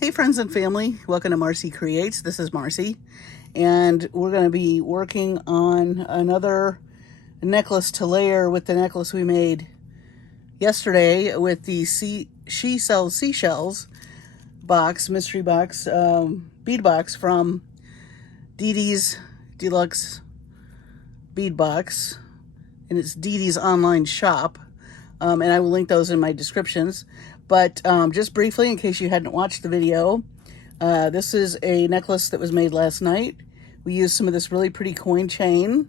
Hey friends and family, welcome to Marcie Creates. This is Marcie, and we're going to be working on another necklace to layer with the necklace we made yesterday with the She Sells Seashells box, mystery box, bead box from Didi's Deluxe Bead box, and it's Didi's online shop, and I will link those in my descriptions. But just briefly, in case you hadn't watched the video, this is a necklace that was made last night. We used some of this really pretty coin chain.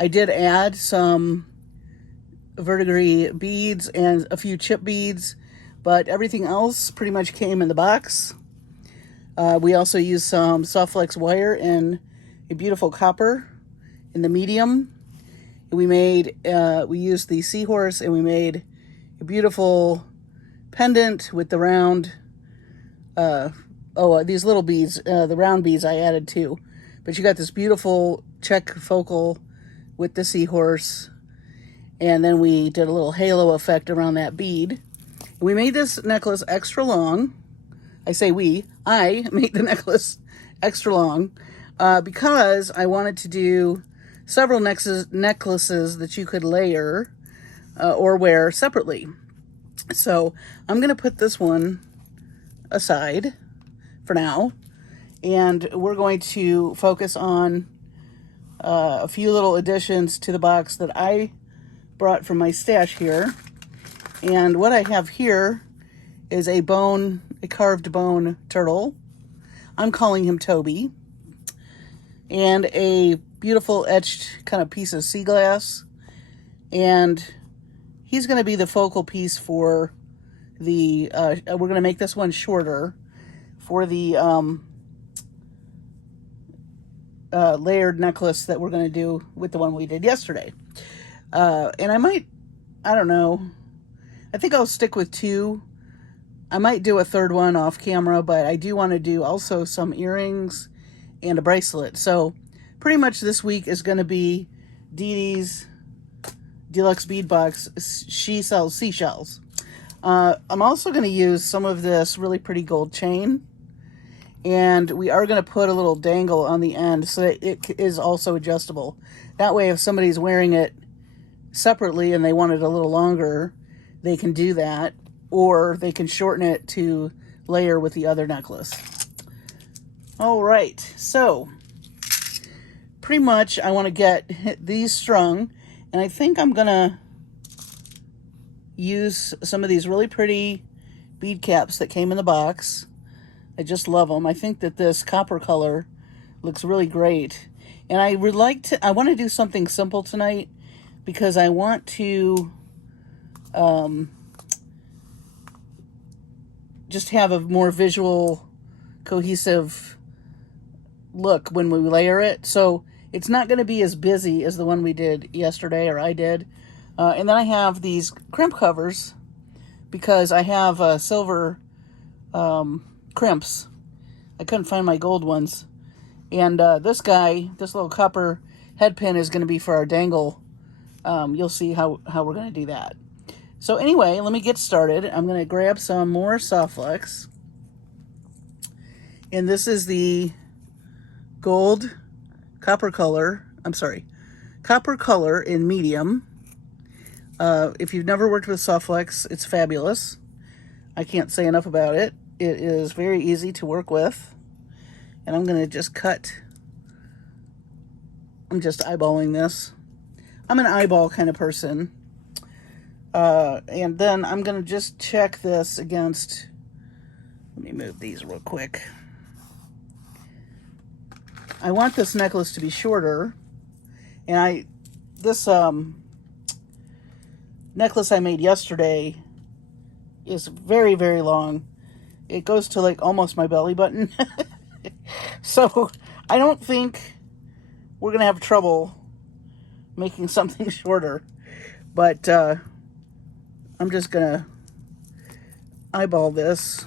I did add some verdigris beads and a few chip beads, but everything else pretty much came in the box. We also used some SoftFlex wire in a beautiful copper in the medium. We used the seahorse, and we made a beautiful pendant with the round, these little beads, the round beads I added too. But you got this beautiful check focal with the seahorse, and then we did a little halo effect around that bead. We made this necklace extra long. I made the necklace extra long because I wanted to do several necklaces that you could layer or wear separately. So I'm going to put this one aside for now, and we're going to focus on a few little additions to the box that I brought from my stash here. And what I have here is a carved bone turtle. I'm calling him Toby. And a beautiful etched kind of piece of sea glass. And he's going to be the focal piece for the, we're going to make this one shorter for the layered necklace that we're going to do with the one we did yesterday. And I don't know, I think I'll stick with two. I might do a third one off camera, but I do want to do also some earrings and a bracelet. So pretty much this week is going to be Didi's Deluxe Bead box, She Sells Seashells. I'm also going to use some of this really pretty gold chain, and we are going to put a little dangle on the end so that it is also adjustable. That way, if somebody's wearing it separately and they want it a little longer, they can do that, or they can shorten it to layer with the other necklace. All right, so pretty much I want to get these strung. And I think I'm going to use some of these really pretty bead caps that came in the box. I just love them. I think that this copper color looks really great. And I want to do something simple tonight because I want to just have a more visual, cohesive look when we layer it. So it's not going to be as busy as the one we did yesterday, or I did. And then I have these crimp covers because I have silver crimps. I couldn't find my gold ones. And this little copper head pin is going to be for our dangle. You'll see how we're going to do that. So anyway, let me get started. I'm going to grab some more SoftFlex. And this is the gold copper color in medium. If you've never worked with SoftFlex, it's fabulous. I can't say enough about it. It is very easy to work with. And I'm going to just I'm just eyeballing this. I'm an eyeball kind of person. And then I'm going to just check this against, let me move these real quick. I want this necklace to be shorter, and this necklace I made yesterday is very, very long. It goes to like almost my belly button. So I don't think we're going to have trouble making something shorter, but I'm just going to eyeball this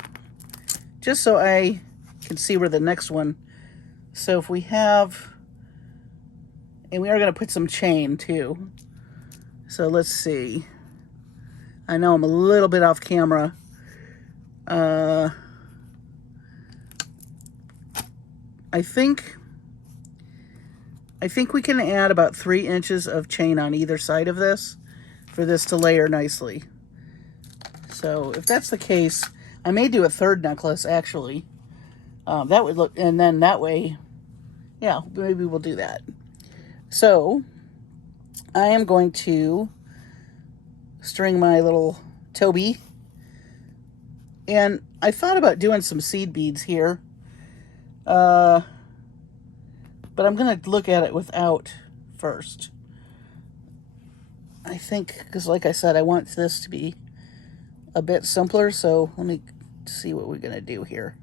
just so I can see where the next one. So if we have, and we are going to put some chain too. So let's see. I know I'm a little bit off camera. I think we can add about 3 inches of chain on either side of this for this to layer nicely. So if that's the case, I may do a third necklace actually. That would look, and then that way, yeah, maybe we'll do that. So I am going to string my little Toby, and I thought about doing some seed beads here, but I'm going to look at it without first. I think, because like I said, I want this to be a bit simpler, so let me see what we're going to do here.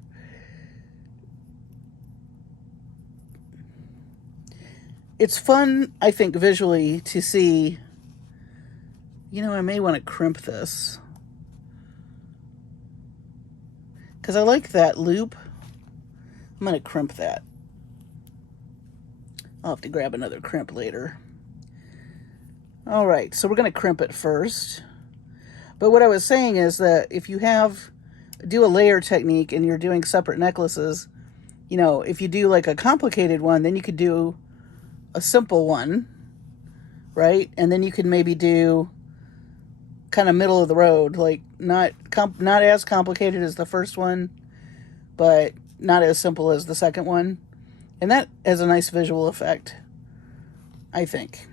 It's fun, I think, visually to see, you know, I may want to crimp this, because I like that loop. I'm going to crimp that. I'll have to grab another crimp later. All right, so we're going to crimp it first. But what I was saying is that if you do a layer technique and you're doing separate necklaces, you know, if you do like a complicated one, then you could do a simple one, right? And then you could maybe do kind of middle of the road, like not as complicated as the first one, but not as simple as the second one. And that has a nice visual effect, I think.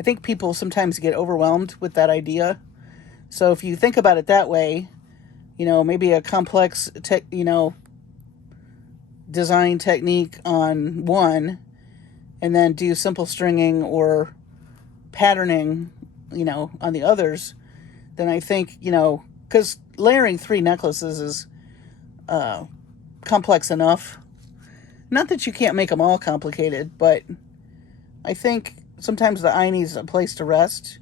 I think people sometimes get overwhelmed with that idea. So if you think about it that way, you know, maybe a complex design technique on one, and then do simple stringing or patterning, you know, on the others, then I think, you know, because layering 3 necklaces is complex enough. Not that you can't make them all complicated, but I think sometimes the eye needs a place to rest.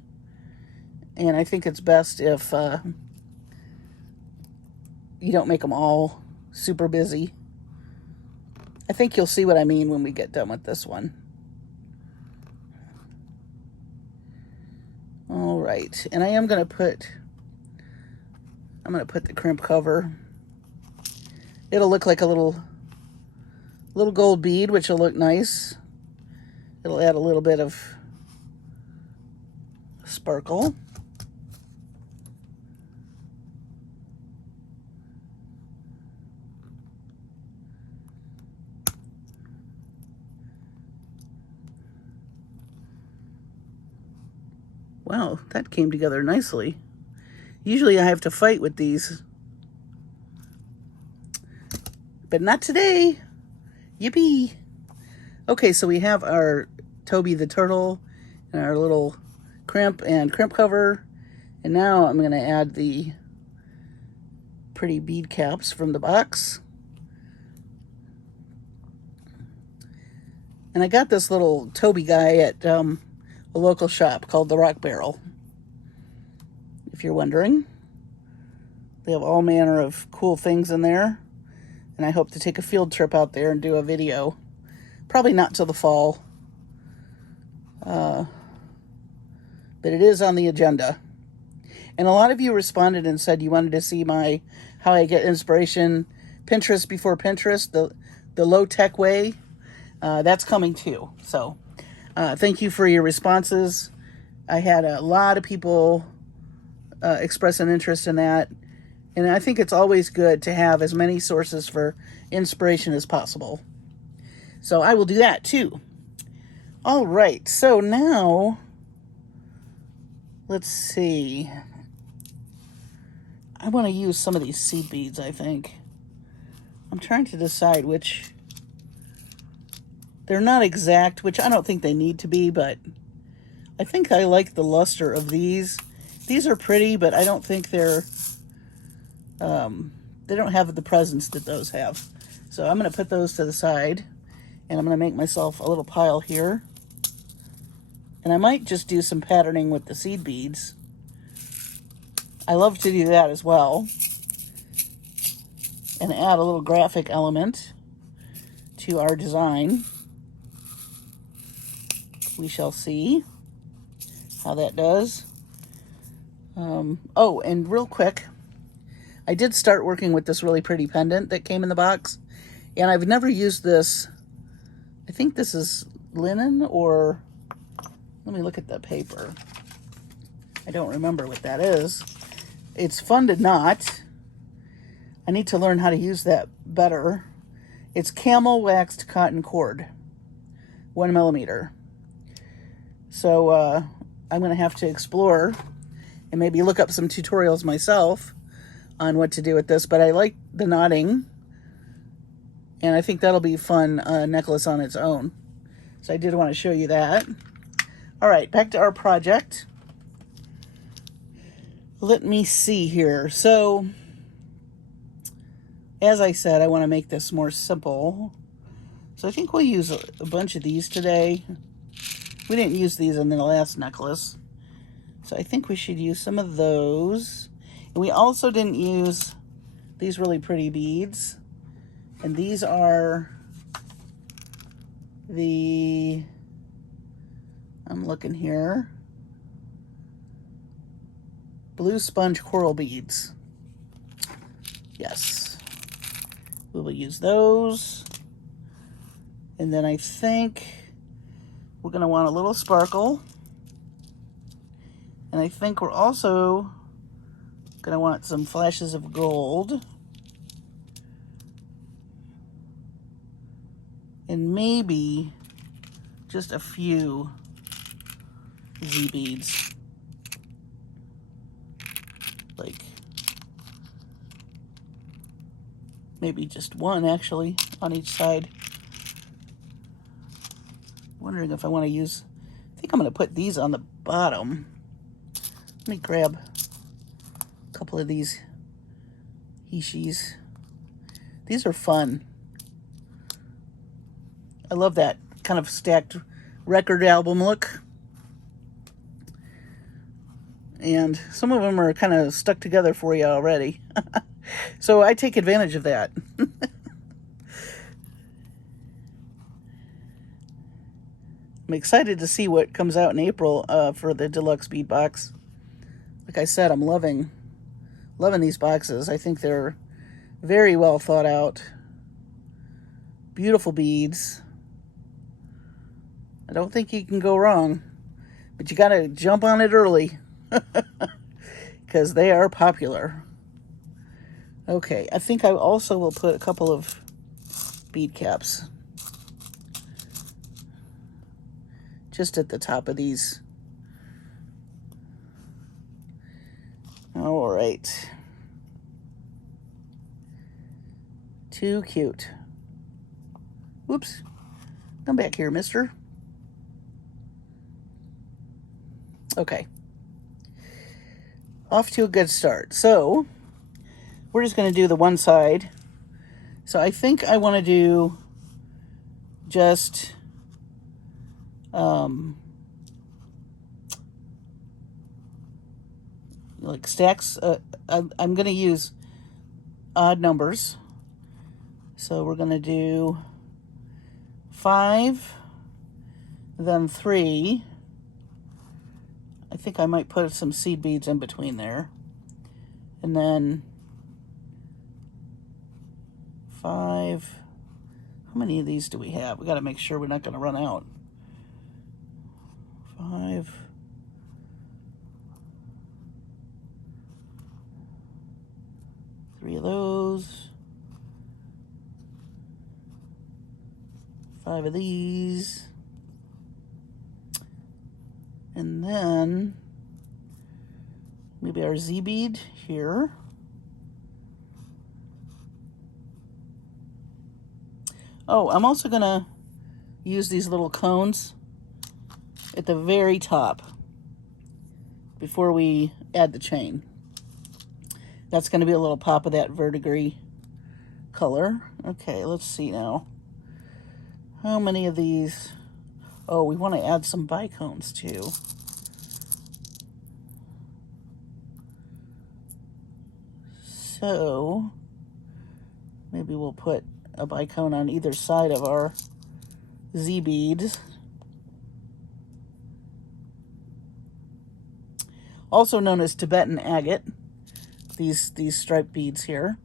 And I think it's best if you don't make them all super busy. I think you'll see what I mean when we get done with this one. All right, and I am going to put the crimp cover. It'll look like a little gold bead, which will look nice. It'll add a little bit of sparkle. Wow, that came together nicely. Usually I have to fight with these, but not today. Yippee! Okay, so we have our Toby the Turtle and our little crimp and crimp cover. And now I'm going to add the pretty bead caps from the box. And I got this little Toby guy at a local shop called the Rock Barrel, if you're wondering. They have all manner of cool things in there. And I hope to take a field trip out there and do a video. Probably not till the fall. But it is on the agenda. And a lot of you responded and said you wanted to see how I get inspiration, Pinterest before Pinterest, the low-tech way. That's coming too. So thank you for your responses. I had a lot of people express an interest in that. And I think it's always good to have as many sources for inspiration as possible. So I will do that too. All right, so now, let's see. I want to use some of these seed beads, I think. I'm trying to decide which. They're not exact, which I don't think they need to be, but I think I like the luster of these. These are pretty, but I don't think they don't have the presence that those have. So I'm going to put those to the side, and I'm going to make myself a little pile here. And I might just do some patterning with the seed beads. I love to do that as well. And add a little graphic element to our design. We shall see how that does. Oh, and real quick, I did start working with this really pretty pendant that came in the box. And I've never used this. I think this is linen, or let me look at the paper. I don't remember what that is. It's fun to knot. I need to learn how to use that better. It's camel waxed cotton cord, 1 millimeter. So I'm going to have to explore and maybe look up some tutorials myself on what to do with this. But I like the knotting, and I think that'll be fun necklace on its own. So I did want to show you that. All right, back to our project. Let me see here. So, as I said, I want to make this more simple. So I think we'll use a bunch of these today. We didn't use these in the last necklace, so I think we should use some of those. And we also didn't use these really pretty beads. And these are the, I'm looking here, blue sponge coral beads. Yes, we will use those. And then I think we're going to want a little sparkle. And I think we're also going to want some flashes of gold. And maybe just a few Z beads. Like, maybe just one actually on each side. Wondering if I want to use, I think I'm going to put these on the bottom. Let me grab a couple of these Hishis. These are fun. I love that kind of stacked record album look. And some of them are kind of stuck together for you already. So I take advantage of that. I'm excited to see what comes out in April for the Deluxe Bead box. Like I said, I'm loving these boxes. I think they're very well thought out. Beautiful beads. I don't think you can go wrong, but you gotta jump on it early because they are popular. Okay, I think I also will put a couple of bead caps just at the top of these. All right. Too cute. Whoops. Come back here, mister. Okay. Off to a good start. So, we're just going to do the one side. So, I think I want to do just like stacks. I'm going to use odd numbers. So, we're going to do 5, then 3. I think I might put some seed beads in between there. And then 5. How many of these do we have? We got to make sure we're not going to run out. 5. 3 of those. 5 of these. And then maybe our Z bead here. Oh, I'm also going to use these little cones at the very top before we add the chain. That's going to be a little pop of that verdigris color. Okay, let's see now. How many of these? Oh, we want to add some bicones too. So maybe we'll put a bicone on either side of our Z beads. Also known as Tibetan agate, these striped beads here.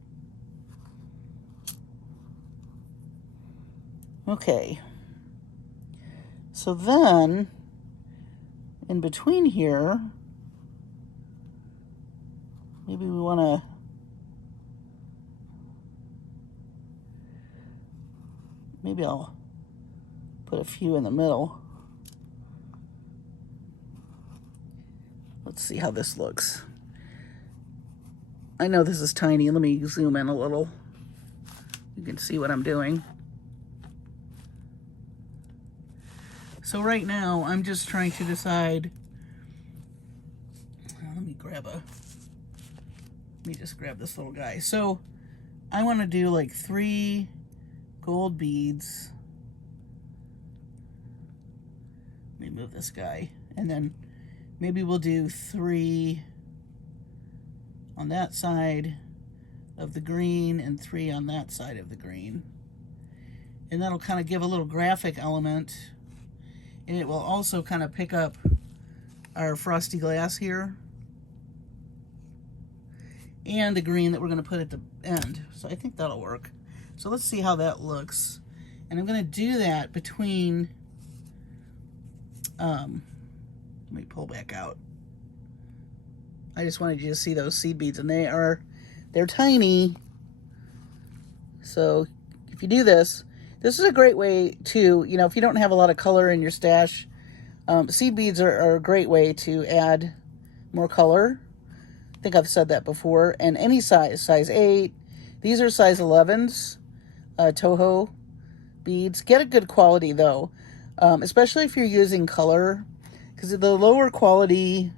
Okay. So then, in between here, maybe we want to maybe I'll put a few in the middle. Let's see how this looks. I know this is tiny. Let me zoom in a little. You can see what I'm doing. So right now, I'm just trying to decide. Let me just grab this little guy. So I want to do like 3 gold beads. Let me move this guy. And then maybe we'll do 3 on that side of the green and 3 on that side of the green. And that'll kind of give a little graphic element. And it will also kind of pick up our frosty glass here. And the green that we're going to put at the end. So I think that'll work. So let's see how that looks. And I'm going to do that between, let me pull back out. I just wanted you to see those seed beads, and they're tiny. So if you do this, this is a great way to, you know, if you don't have a lot of color in your stash, seed beads are a great way to add more color. I think I've said that before. And any size 8. These are size 11s, Toho beads. Get a good quality though, especially if you're using color, because the lower quality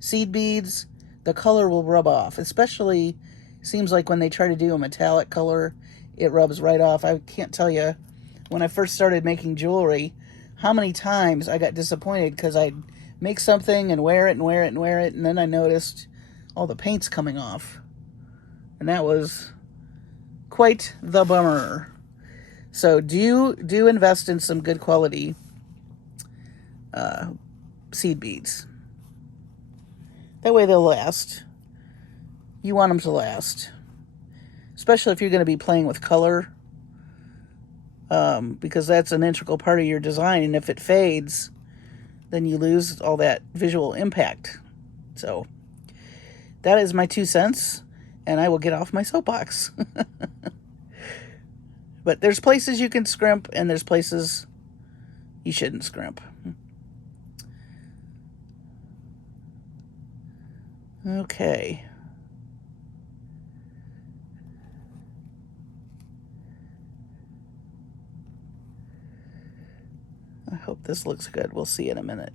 seed beads, the color will rub off. Especially, seems like when they try to do a metallic color, it rubs right off. I can't tell you, when I first started making jewelry, how many times I got disappointed because I'd make something and wear it and wear it and wear it, and then I noticed all the paint's coming off. And that was quite the bummer. So do invest in some good quality seed beads. That way they'll last. You want them to last. Especially if you're going to be playing with color. Because that's an integral part of your design. And if it fades, then you lose all that visual impact. So that is my 2 cents. And I will get off my soapbox. But there's places you can scrimp, and there's places you shouldn't scrimp. Okay. I hope this looks good. We'll see in a minute.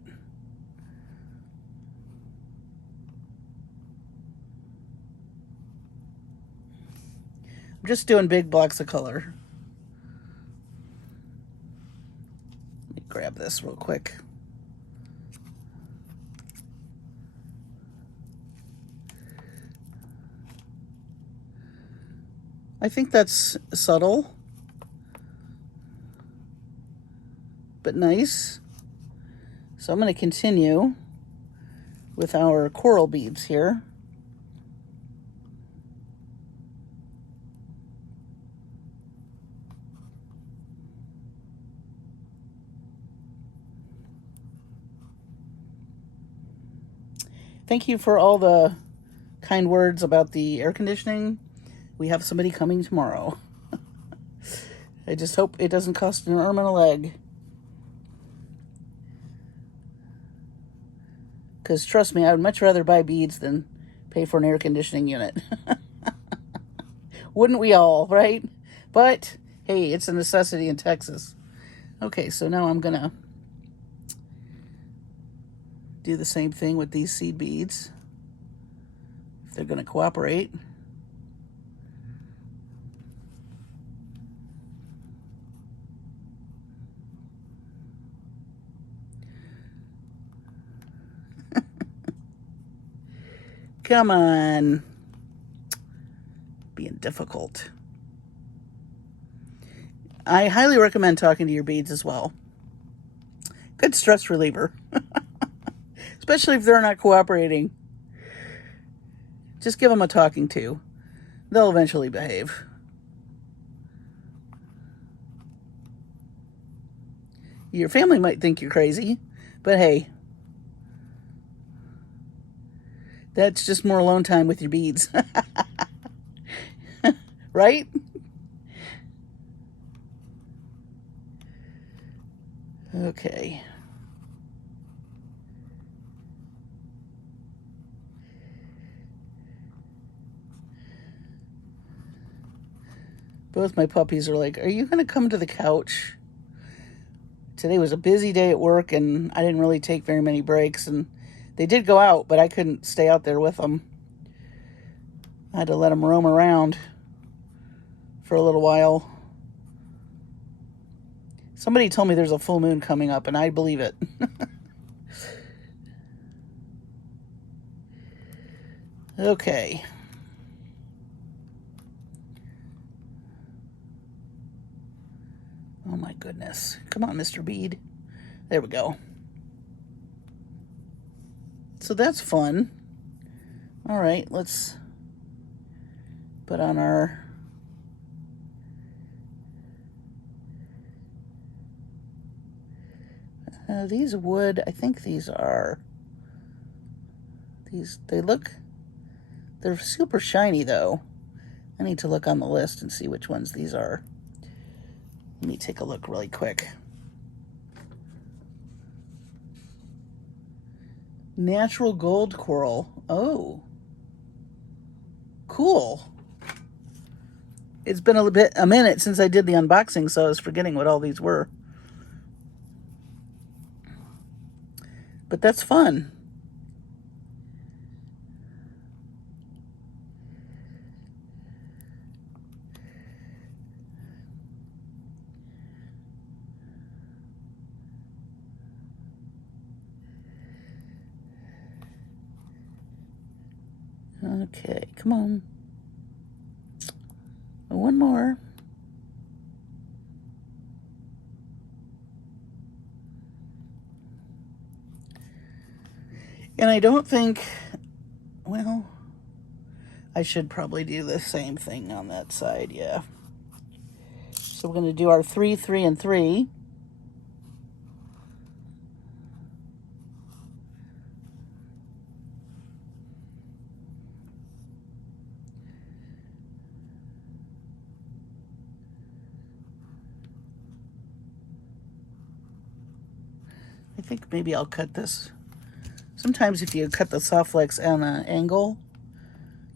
I'm just doing big blocks of color. Let me grab this real quick. I think that's subtle, but nice. So I'm going to continue with our coral beads here. Thank you for all the kind words about the air conditioning. We have somebody coming tomorrow. I just hope it doesn't cost an arm and a leg. Because trust me, I would much rather buy beads than pay for an air conditioning unit. Wouldn't we all, right? But, hey, it's a necessity in Texas. Okay, so now I'm going to do the same thing with these seed beads. If they're going to cooperate. Come on. Being difficult. I highly recommend talking to your beads as well. Good stress reliever. Especially if they're not cooperating. Just give them a talking to. They'll eventually behave. Your family might think you're crazy, but hey, that's just more alone time with your beads. Right? Okay. Both my puppies are like, are you going to come to the couch? Today was a busy day at work, and I didn't really take very many breaks, and they did go out, but I couldn't stay out there with them. I had to let them roam around for a little while. Somebody told me there's a full moon coming up, and I believe it. Okay. Oh my goodness. Come on, Mr. Bead. There we go. So that's fun. All right, let's put on our these wood. I think these are they're super shiny though. I need to look on the list and see which ones these are. Let me take a look really quick. Natural gold coral. Oh, cool. It's been a minute since I did the unboxing, so I was forgetting what all these were. But that's fun. Okay, come on. One more. And I don't think, well, I should probably do the same thing on that side, yeah. So we're going to do our 3, 3, and 3. I think maybe I'll cut this. Sometimes if you cut the SoftFlex on an angle,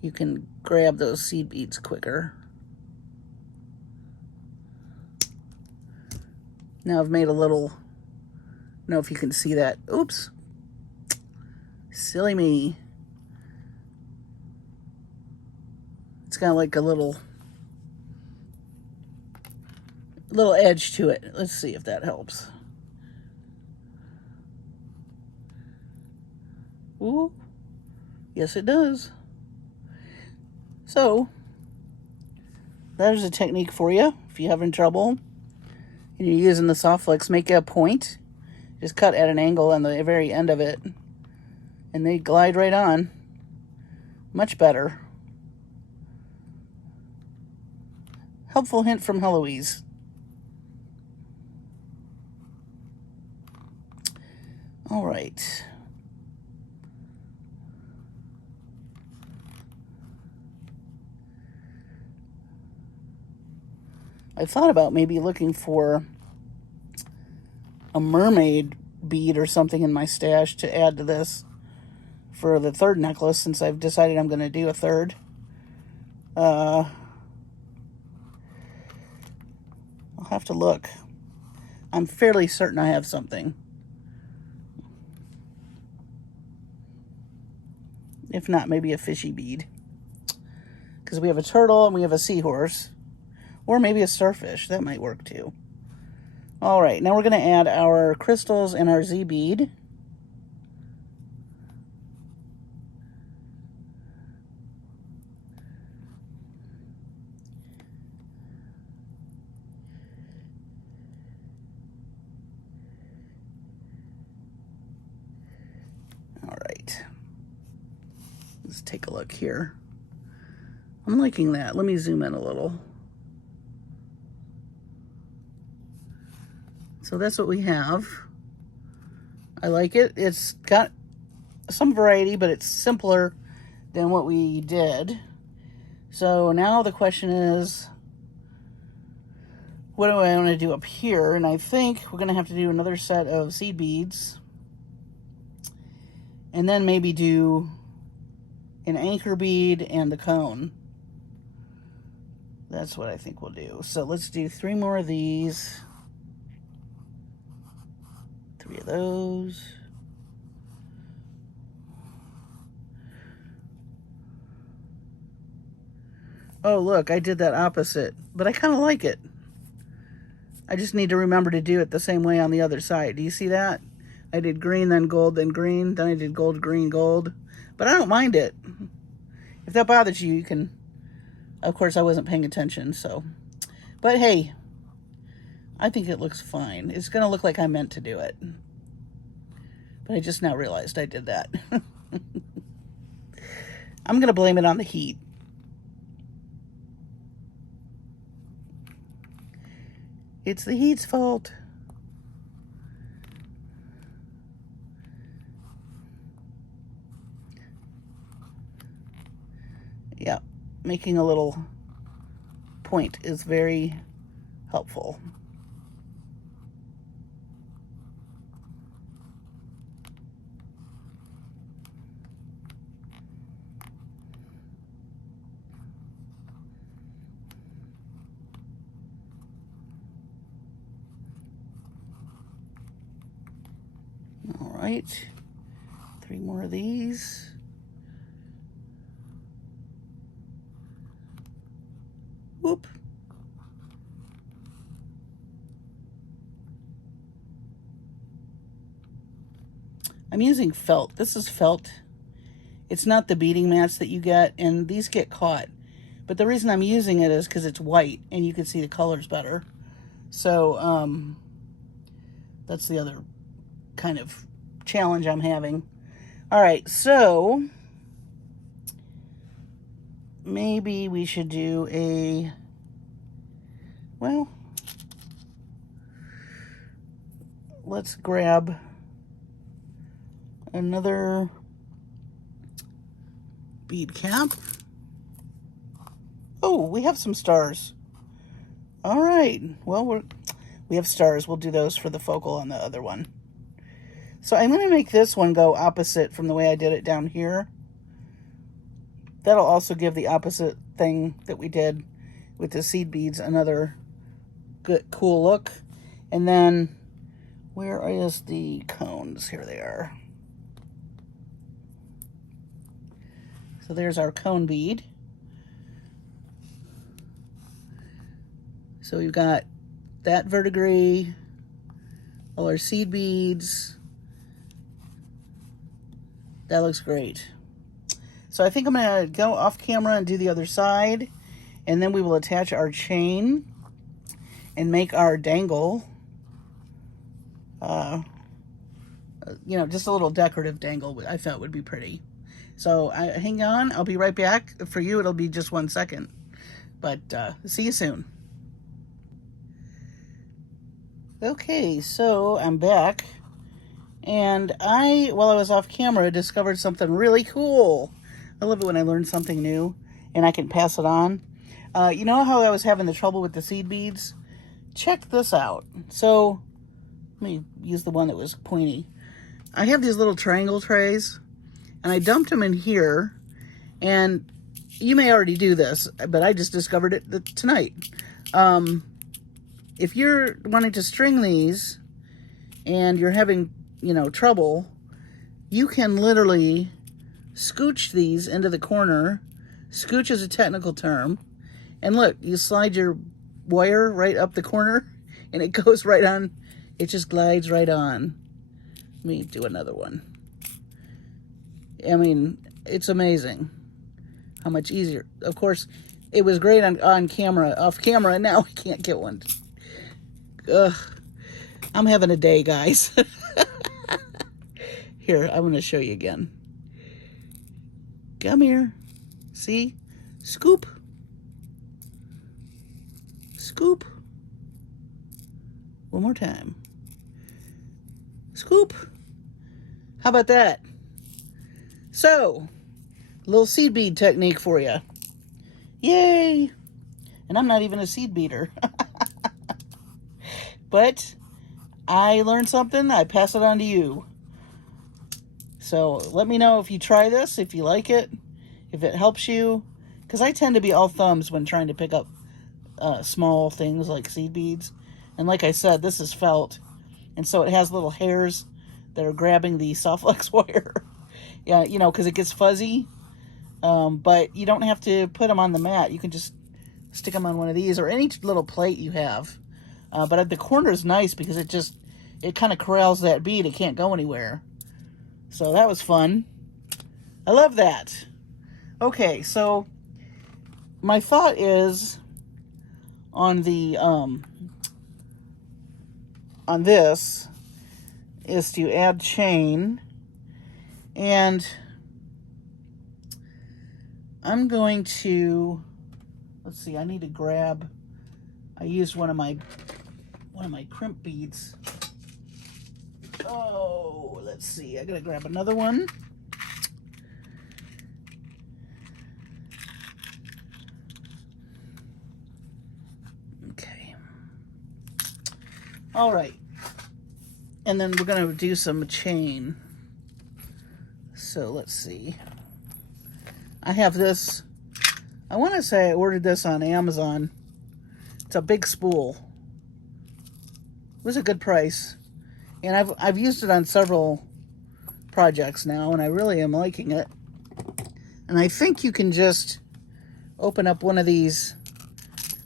you can grab those seed beads quicker. Now I've made a little, I don't know if you can see that. Oops. Silly me. It's got like a little edge to it. Let's see if that helps. Ooh, yes it does. So, there's a technique for you. If you're having trouble and you're using the SoftFlex, make a point. Just cut at an angle on the very end of it, and they glide right on. Much better. Helpful hint from Heloise. All right. I thought about maybe looking for a mermaid bead or something in my stash to add to this for the third necklace, since I've decided I'm going to do a third. I'll have to look. I'm fairly certain I have something. If not, maybe a fishy bead. Because we have a turtle and we have a seahorse. Or maybe a starfish. That might work too. All right, now we're going to add our crystals and our Z bead. All right. Let's take a look here. I'm liking that. Let me zoom in a little. So that's what we have. I like it. It's got some variety, but it's simpler than what we did. So now the question is, what do I want to do up here? And I think we're going to have to do another set of seed beads. And then maybe do an anchor bead and the cone. That's what I think we'll do. So let's do 3 more of these. 3 of those. Oh, look, I did that opposite, but I kind of like it. I just need to remember to do it the same way on the other side. Do you see that? I did green, then gold, then green, then I did gold, green, gold. But I don't mind it. If that bothers you, you can... Of course, I wasn't paying attention, so... But hey, I think it looks fine. It's going to look like I meant to do it. But I just now realized I did that. I'm going to blame it on the heat. It's the heat's fault. Yeah, making a little point is very helpful. All right, 3 more of these. Whoop. I'm using felt. This is felt. It's not the beading mats that you get, and these get caught. But the reason I'm using it is because it's white, and you can see the colors better. So, that's the other kind of challenge I'm having. All right, so maybe we should do a, well, let's grab another bead cap. Oh, we have some stars. All right, well, we have stars. We'll do those for the focal on the other one. So I'm going to make this one go opposite from the way I did it down here. That'll also give the opposite thing that we did with the seed beads another good, cool look. And then, where is the cones? Here they are. So there's our cone bead. So we've got that verdigris, all our seed beads. That looks great. So I think I'm going to go off camera and do the other side, and then we will attach our chain and make our dangle. You know, just a little decorative dangle I thought would be pretty. So hang on, I'll be right back. For you, it'll be just 1 second. But see you soon. Okay, so I'm back. And while I was off camera, discovered something really cool. I love it when I learn something new and I can pass it on. You know how I was having the trouble with the seed beads? Check this out. So, let me use the one that was pointy. I have these little triangle trays, and I dumped them in here, and you may already do this, but I just discovered it tonight. If you're wanting to string these, and you're having, you know, trouble, you can literally scooch these into the corner. Scooch is a technical term. And look, you slide your wire right up the corner, and it goes right on. It just glides right on. Let me do another one. I mean, it's amazing how much easier. Of course, it was great on camera, off camera, and now I can't get one. Ugh. I'm having a day, guys. Here, I'm going to show you again. Come here. See? Scoop. Scoop. One more time. Scoop. How about that? So, little seed bead technique for you. Yay! And I'm not even a seed beater. But I learned something, I pass it on to you. So let me know if you try this, if you like it, if it helps you. Because I tend to be all thumbs when trying to pick up small things like seed beads. And like I said, this is felt. And so it has little hairs that are grabbing the SoftFlex wire. Yeah, you know, because it gets fuzzy. But you don't have to put them on the mat. You can just stick them on one of these or any little plate you have. But at the corner is nice because it kind of corrals that bead. It can't go anywhere. So that was fun. I love that. Okay, so my thought is on the on this is to add chain, and I'm going to, let's see, I need to grab, I used one of my crimp beads. Oh, let's see, I gotta grab another one. Okay. All right. And then we're gonna do some chain. So let's see. I have this, I wanna say I ordered this on Amazon. It's a big spool. It was a good price. And I've used it on several projects now, and I really am liking it. And I think you can just open up one of these.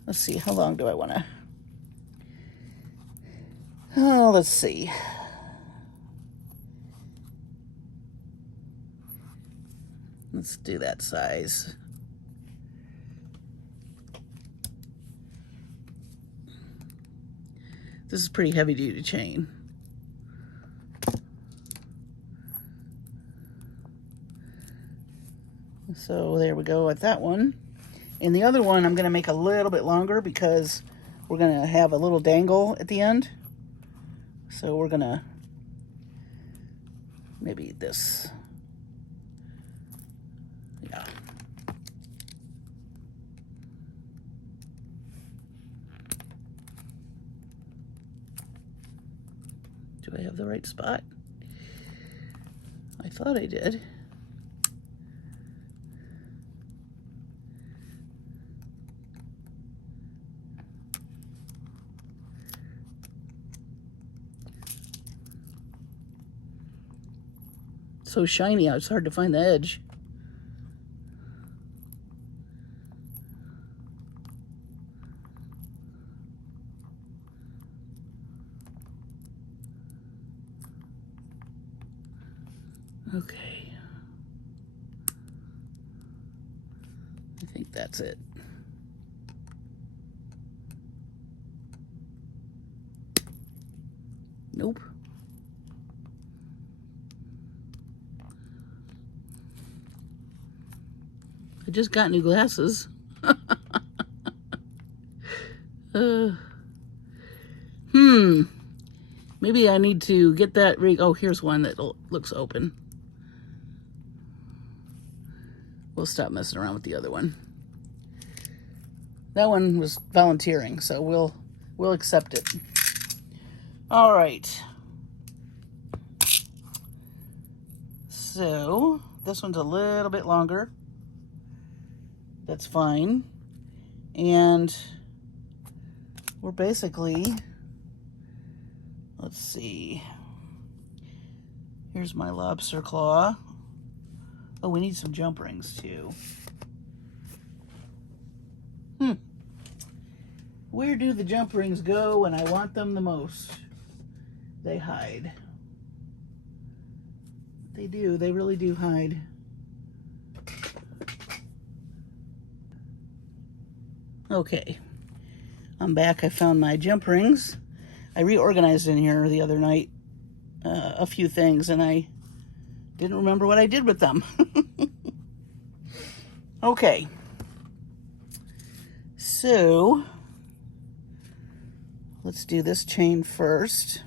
Let's see, how long do I want to? Oh, let's see. Let's do that size. This is pretty heavy duty chain. So there we go with that one. And the other one I'm going to make a little bit longer because we're going to have a little dangle at the end. So we're going to maybe this. Yeah. Do I have the right spot? I thought I did. So shiny, it's hard to find the edge. Okay. I think that's it. Nope. I just got new glasses. Maybe I need to get that rig. Oh, here's one that looks open. We'll stop messing around with the other one. That one was volunteering, so we'll accept it. All right. So this one's a little bit longer. That's fine. And we're basically, let's see. Here's my lobster claw. Oh, we need some jump rings too. Where do the jump rings go when I want them the most? They hide. They do. They really do hide. Okay. I'm back. I found my jump rings. I reorganized in here the other night a few things, and I didn't remember what I did with them. Okay. So let's do this chain first.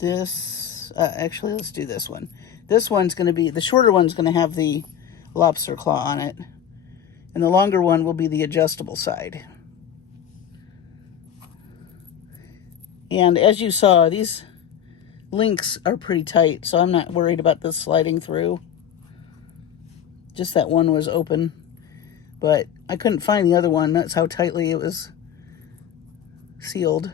This, actually, let's do this one. This one's going to be, the shorter one's going to have the lobster claw on it. And the longer one will be the adjustable side. And as you saw, these links are pretty tight, so I'm not worried about this sliding through. Just that one was open, but I couldn't find the other one. That's how tightly it was sealed.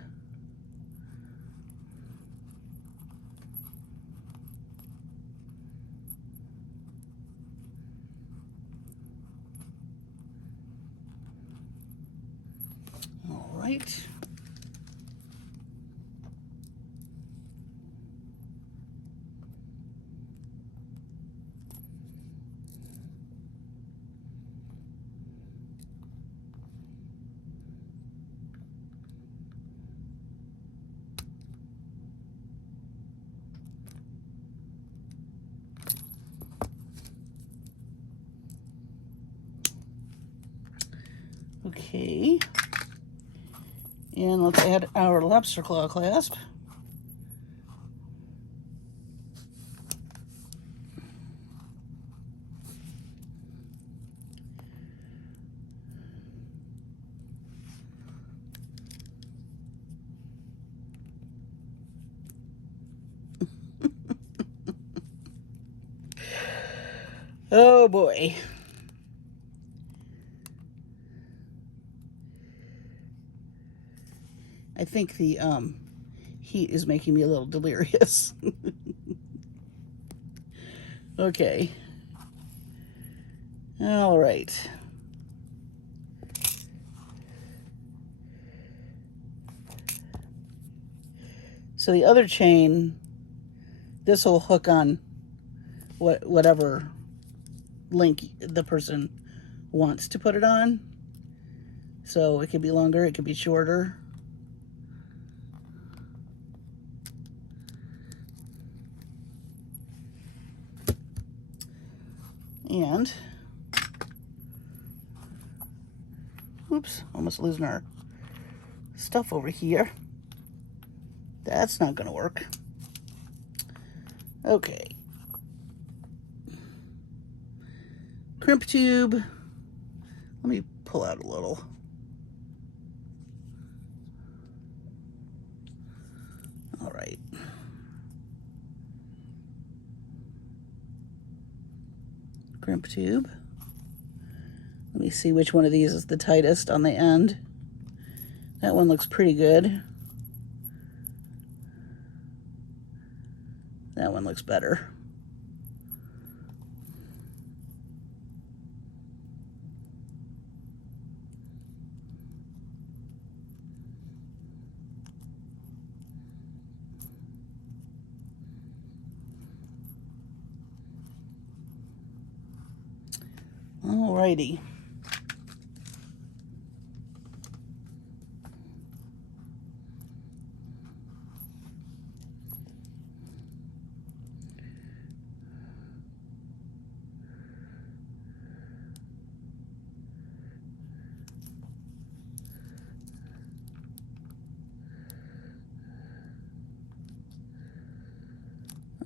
All right. Okay, and let's add our lobster claw clasp. Oh boy. I think the heat is making me a little delirious. Okay. All right. So the other chain, this will hook on whatever link the person wants to put it on. So it could be longer, it could be shorter. And, oops, almost losing our stuff over here. That's not going to work. Okay. Crimp tube. Let me pull out a little. All right. Crimp tube. Let me see which one of these is the tightest on the end. That one looks pretty good. That one looks better. Alrighty.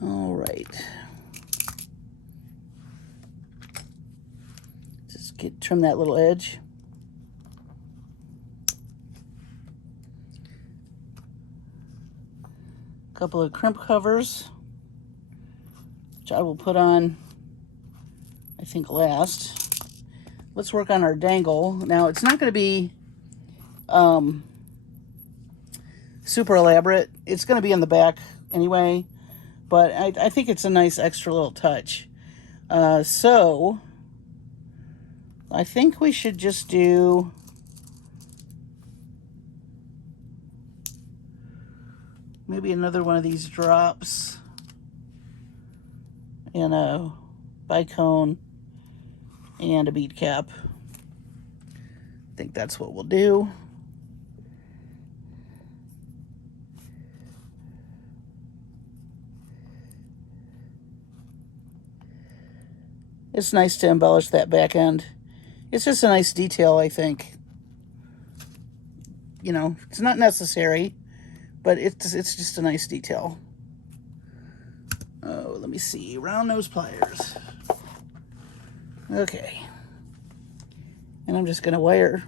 All right. Just trim that little edge. A couple of crimp covers, which I will put on, I think, last. Let's work on our dangle. Now, it's not going to be super elaborate. It's going to be in the back anyway, but I think it's a nice extra little touch. So I think we should just do maybe another one of these drops and a bicone and a bead cap. I think that's what we'll do. It's nice to embellish that back end. It's just a nice detail, I think. You know, it's not necessary, but it's just a nice detail. let me see. Round nose pliers. Okay. And I'm just going to wire.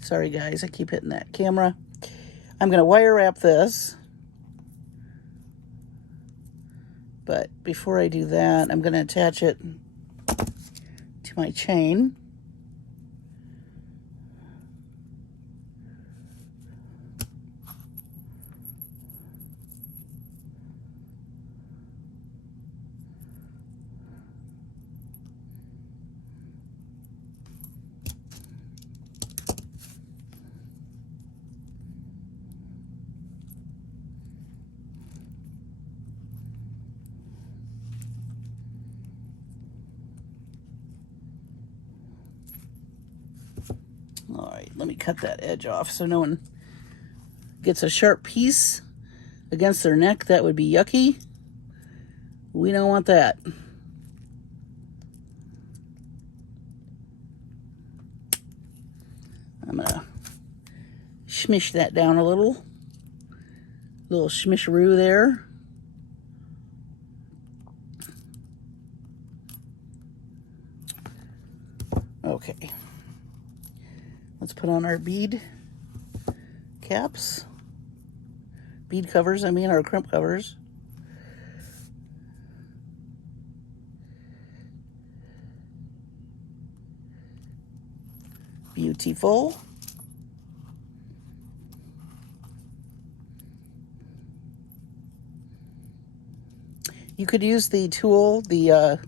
Sorry, guys. I keep hitting that camera. I'm going to wire wrap this. But before I do that, I'm going to attach it to my chain. All right, let me cut that edge off so no one gets a sharp piece against their neck. That would be yucky. We don't want that. I'm gonna smish that down a little smisharoo there. Okay. Let's put on our bead caps. Bead covers, I mean, our crimp covers. Beautiful. You could use the tool, the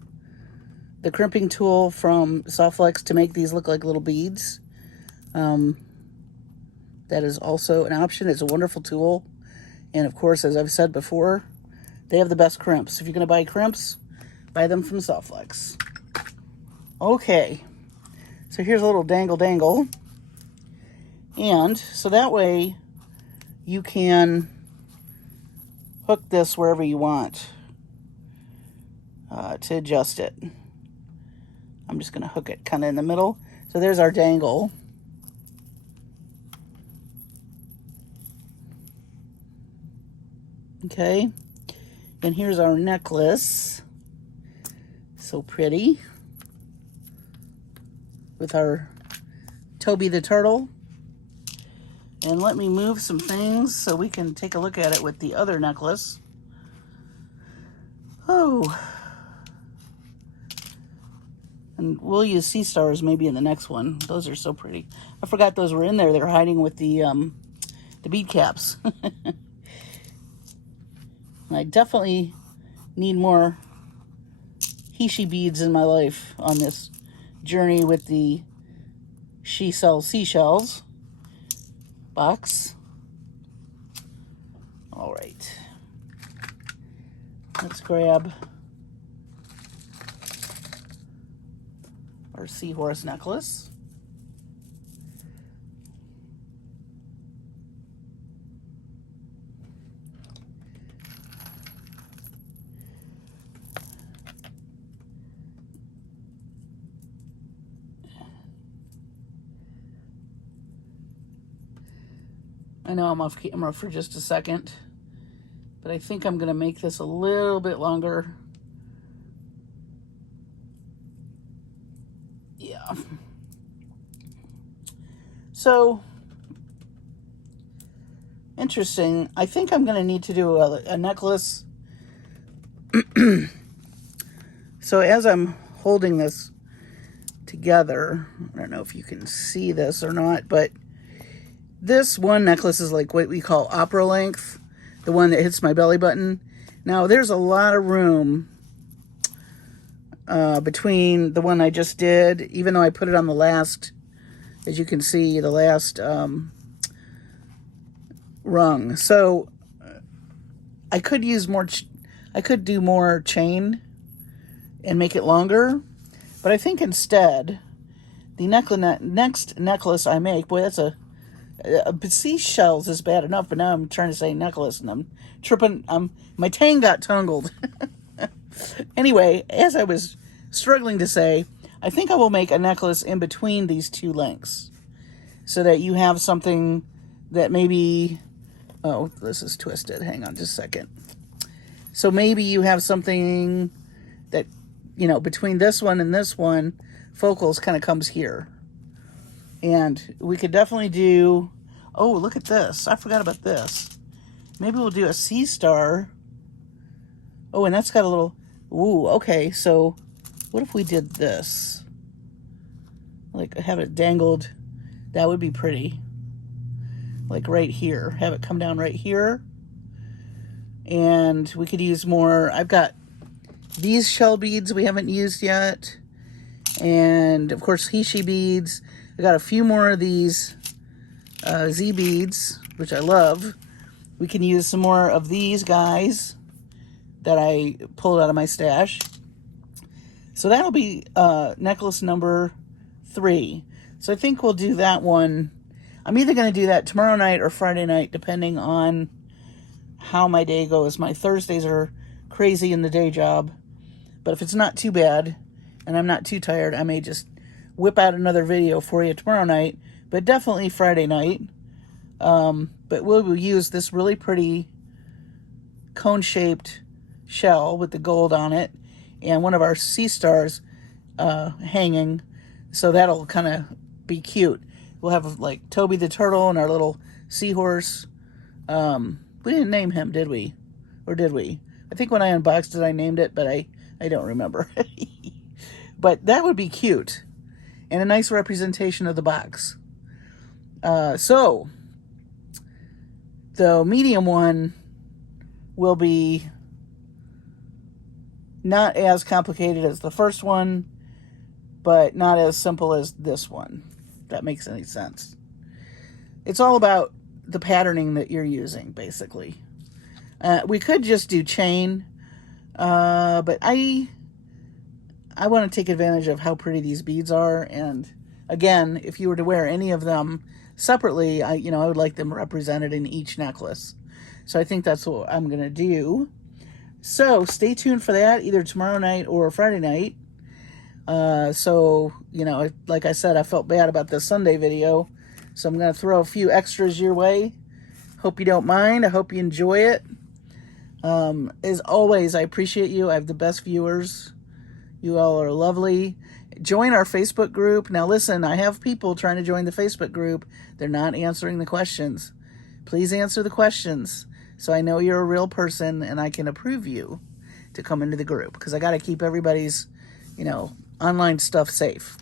crimping tool from SoftFlex to make these look like little beads. That is also an option. It's a wonderful tool. And of course, as I've said before, they have the best crimps. If you're going to buy crimps, buy them from SoftFlex. Okay. So here's a little dangle. And so that way you can hook this wherever you want to adjust it. I'm just going to hook it kind of in the middle. So there's our dangle. Okay, and here's our necklace. So pretty. With our Toby the turtle. And let me move some things so we can take a look at it with the other necklace. Oh. And we'll use sea stars maybe in the next one. Those are so pretty. I forgot those were in there. They're hiding with the bead caps. I definitely need more he-she beads in my life on this journey with the She Sells Seashells box. All right. Let's grab our seahorse necklace. I know I'm off camera for just a second, but I think I'm going to make this a little bit longer. Yeah. So, interesting. I think I'm going to need to do a necklace. So as I'm holding this together, I don't know if you can see this or not, but this one necklace is like what we call opera length, the one that hits my belly button. Now, there's a lot of room between the one I just did, even though I put it on the last, as you can see, the last rung. So I could use more, I could do more chain and make it longer, but I think instead, the next necklace I make, boy, that's seashells is bad enough, but now I'm trying to say necklace and I'm tripping. My tongue got tangled. Anyway, as I was struggling to say, I think I will make a necklace in between these two lengths so that you have something that maybe, oh, this is twisted. Hang on just a second. So maybe you have something that, you know, between this one and this one, focals kind of comes here. And we could definitely do, oh, look at this. I forgot about this. Maybe we'll do a sea star. Oh, and that's got a little, ooh, okay. So what if we did this? Like have it dangled. That would be pretty. Like right here. Have it come down right here. And we could use more. I've got these shell beads we haven't used yet. And of course, He/She beads. I got a few more of these Z beads, which I love. We can use some more of these guys that I pulled out of my stash. So that'll be necklace number 3. So I think we'll do that one. I'm either going to do that tomorrow night or Friday night, depending on how my day goes. My Thursdays are crazy in the day job. But if it's not too bad and I'm not too tired, I may just whip out another video for you tomorrow night. But definitely Friday night. But we'll use this really pretty cone-shaped shell with the gold on it. And one of our sea stars hanging. So that'll kind of be cute. We'll have like Toby the turtle and our little seahorse. We didn't name him, did we? Or did we? I think when I unboxed it, I named it, but I don't remember. But that would be cute. And a nice representation of the box. So, the medium one will be not as complicated as the first one, but not as simple as this one, if that makes any sense. It's all about the patterning that you're using, basically. We could just do chain, but I want to take advantage of how pretty these beads are. And again, if you were to wear any of them separately, I would like them represented in each necklace. So I think that's what I'm going to do. So stay tuned for that, either tomorrow night or Friday night. So, like I said, I felt bad about this Sunday video. So I'm going to throw a few extras your way. Hope you don't mind. I hope you enjoy it. As always, I appreciate you. I have the best viewers. You all are lovely. Join our Facebook group. Now listen, I have people trying to join the Facebook group. They're not answering the questions. Please answer the questions so I know you're a real person and I can approve you to come into the group, because I got to keep everybody's, online stuff safe.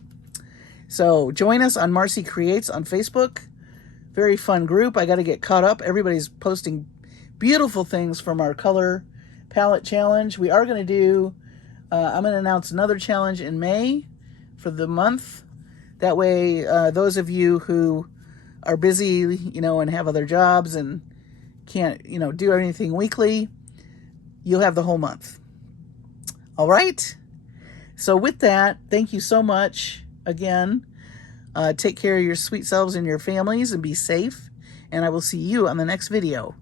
So join us on Marcie Creates on Facebook. Very fun group. I got to get caught up. Everybody's posting beautiful things from our color palette challenge. We are going to do, I'm going to announce another challenge in May for the month. That way, those of you who are busy, and have other jobs and can't, do anything weekly, you'll have the whole month. All right. So with that, thank you so much again. Take care of your sweet selves and your families and be safe. And I will see you on the next video.